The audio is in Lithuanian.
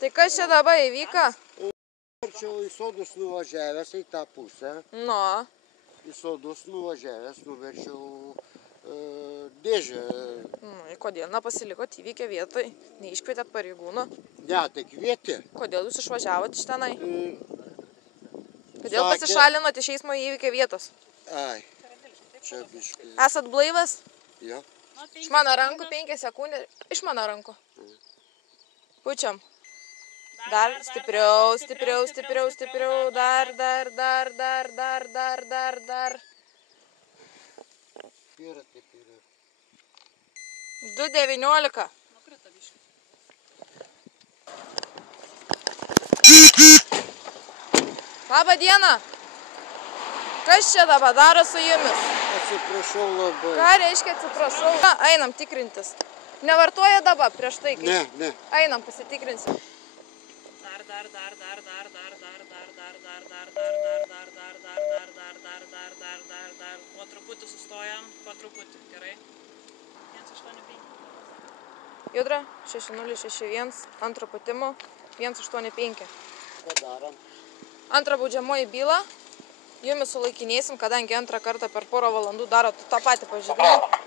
Tai kas čia dabar įvyko? Verčiau į sodus nuvažiavęs į tą pusę. Nu. Į sodus nuvažiavęs nuverčiau dėžę. Nu, kodėl nepasilikot įvykę vietoj? Neiškvietėt pareigūno? Ne, tai kvietė. Kodėl jūs išvažiavot iš tenai? Kodėl Sakė- pasišalinot iš eismo įvykio vietos? Ai, čia biškai. Esat blaivas? Jo. Iš mano rankų 5 sekundės. Iš mano rankų. Pučiam. Dar stipriau, stipriau, stipriau, stipriau. Dar. Yra taip yra. 2,19. Labą dieną. Kas čia dabar daro su jumis? Atsiprašau labai. Ką reiškia atsiprašau? Einam tikrintis. Nevartoja dabar prieš tai? Ne. Einam pasitikrinsim. Po truputį sustojam, po truputį, gerai. 185. Judra, 6061, antro pūtimo, 185. Padarom. Antrą baudžiamoji byla. Jumis sulaikinėsim, kadangi antrą kartą per porą valandų darot tą patį pažeidimą.